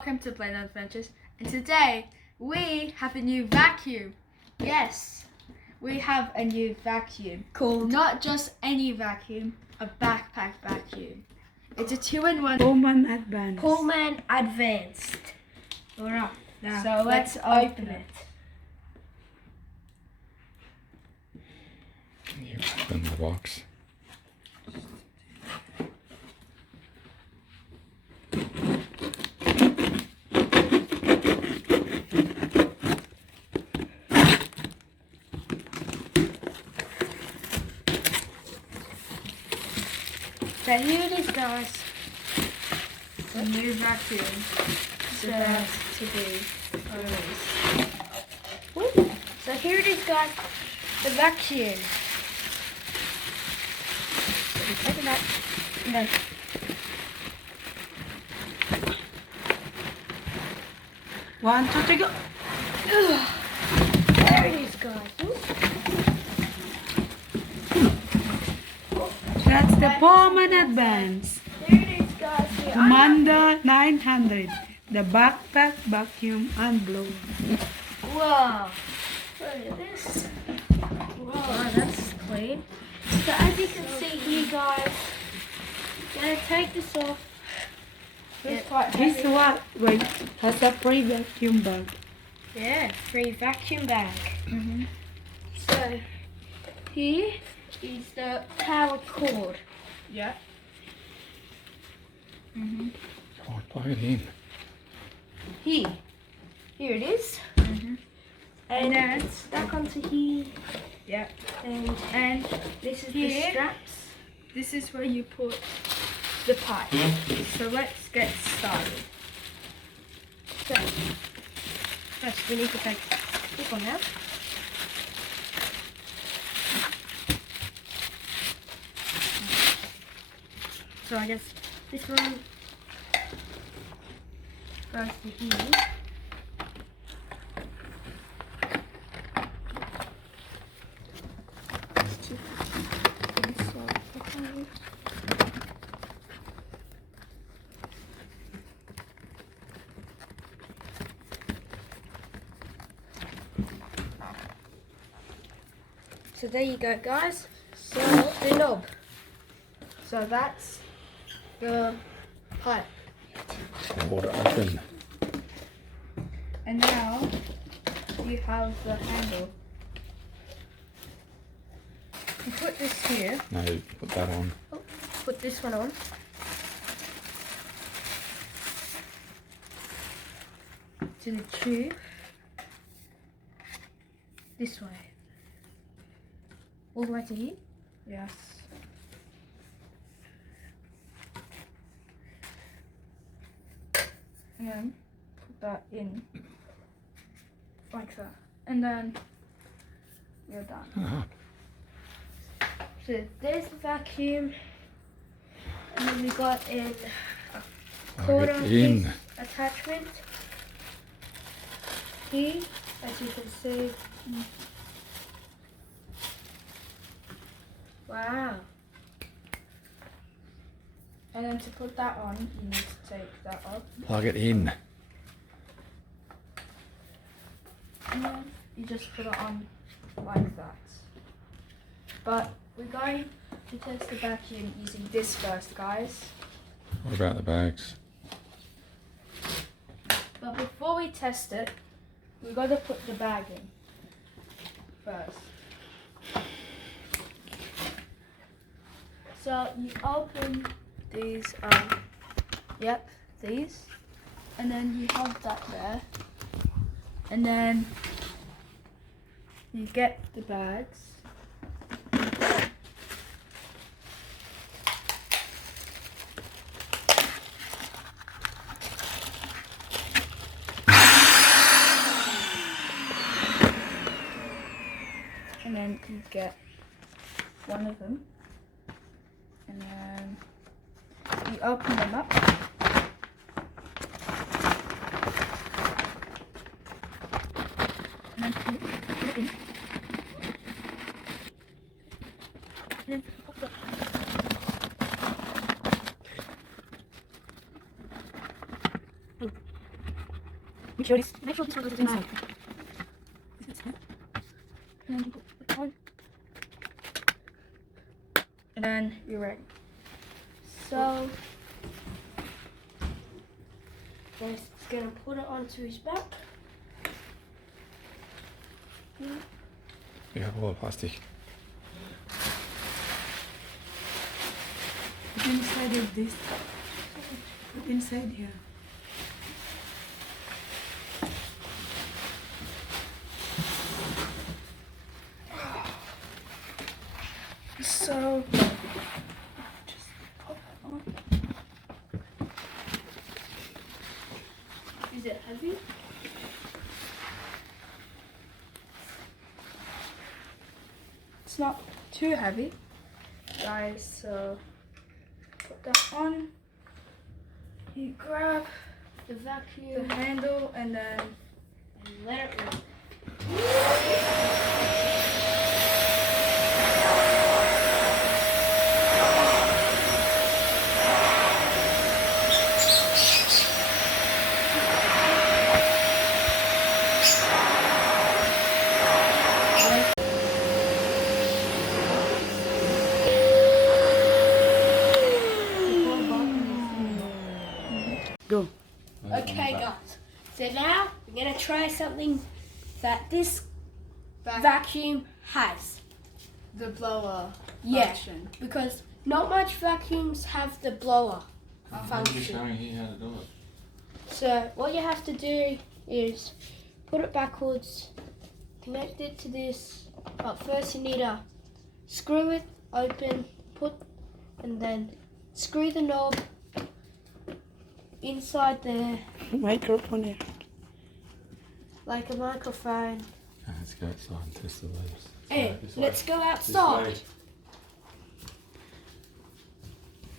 Welcome to Blain Adventures, and today we have a new vacuum. Yes, we have a new vacuum called not just any vacuum, a backpack vacuum. It's a 2-in-1 Pullman Advance. Pullman Advanced. Alright, now So let's open it. Can you open the box? So here it is, guys. the new vacuum is about to be released. Ooh. So here it is, guys. The vacuum. So we take it out. And then One, two, three, go. there it is, guys. Ooh. That's the Pullman Advance. There it is, guys. We Commander 900. The backpack vacuum and blower. Whoa. Look at this. Wow, that's clean. So as you can see here, guys, gonna take this off. It's quite This heavy. one, wait, has a free vacuum bag. Yeah, free vacuum bag. Mm-hmm. So here is the power cord. Yeah. Mm-hmm. Oh, plug it in. Here it is. Mm-hmm. And then- it's stuck onto here. Yeah. And this is the Here. straps. This is where you put the pipe. So let's get started. So first we need to take this one out. So I guess this one goes to here. So there you go, guys. So the knob. So that's the pipe. Hold it open. And now you have the handle. You put this here. No, put that on. Put this one on. To the tube this way. All the way to here. Yes. And then put that in like that. And then you're done. Ah, So there's the vacuum. And then we got in a plug quarter it in. piece attachment. Here, as you can see. Wow. And then to put that on, you need to take that off. Plug it in. And then you just put it on like that. But we're going to test the vacuum using this first, guys. What about the bags? But before we test it, we've got to put the bag in first. So you open these, these, and then you have that there, and then you get the bags. And then you get one of them, and then you open them up. And then put it in. And then pop it. Make sure this. Make sure this one goes inside. And you put it on. And then you're ready. So, Dennis is gonna put it onto his back. You have all the plastic. Put inside of this. Put inside here. So just put that on. Is it heavy? It's not too heavy, guys. So put that on. You grab The the vacuum handle and then and let it run. Go. Okay, guys. So now we're gonna try something that this back vacuum has. the blower Yeah, function. because not much vacuums have the blower function. showing you how to do it. So what you have to do is put it backwards, connect it to this. But first you need to screw it open, and then screw the knob inside there Microphone here. like a microphone. Let's go outside and test the leaves. Hey, This way. let's go This outside.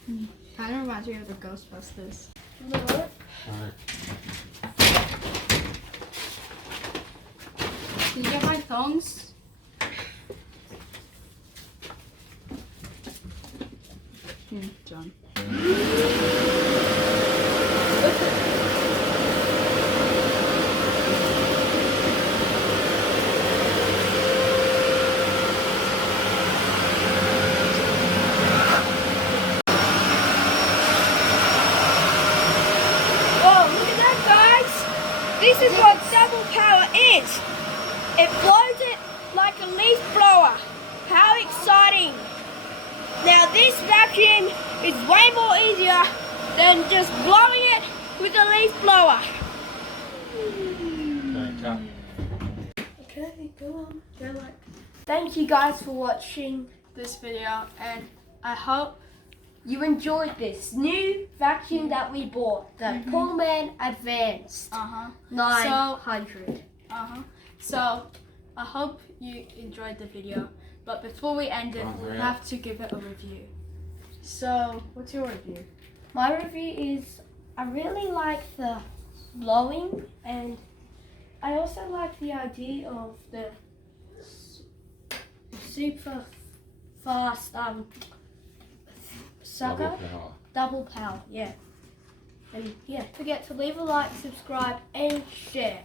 way. Kind of reminds me of the Ghostbusters. Look. Alright. Can you get my thongs? John. Oh, look at that, guys! This is what double power is. It blows it like a leaf blower. How exciting! Now this vacuum is way more easier than just blowing it with a leaf blower. Okay, cut. Okay, go on. Thank you guys for watching This video, and I hope you enjoyed this new vacuum that we bought, the Pullman Advance uh-huh. 900. So I hope you enjoyed the video. But before we end it, we have to give it a review. So, what's your review? My review is I really like the blowing, and I also like the idea of the super fast sucker. Double power, yeah. And yeah, don't forget to leave a like, subscribe, and share.